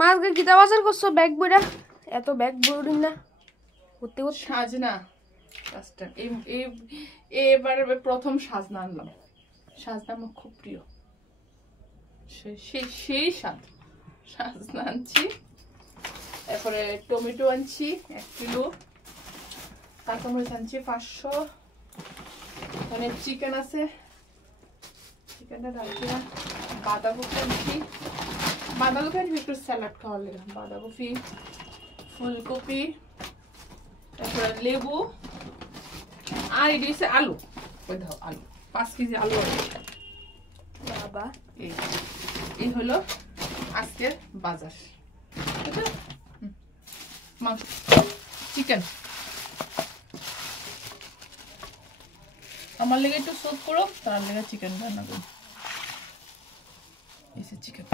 মাছকে কিতা বাজার করছো ব্যাগ বইরা এত ব্যাগ বড় না করতে করতে সাজনা লাস্ট এবারে প্রথম সাজনা আনলাম সাজনা আমার খুব প্রিয় সেই সাজনা আনছি এরপরে টমেটো আনছি 1 কিলো কাঁচামরিচ আনছি 500 এখানে চিকেন আছে চিকেনটা রাখছি না বাঁধাকপি আনছি একটু স্যালাড খাওয়ার লেগে বাঁধাকপি ফুলকপি তারপরে লেবু আর এই দিয়েছে আলু ওই দাও আলু 5 কেজি আলু বাবা এই হলো আজকের বাজার মাংস চিকেন আমার লেগে একটু সোপ করো তার লেগে চিকেন রান্না করো এই যে চিকেন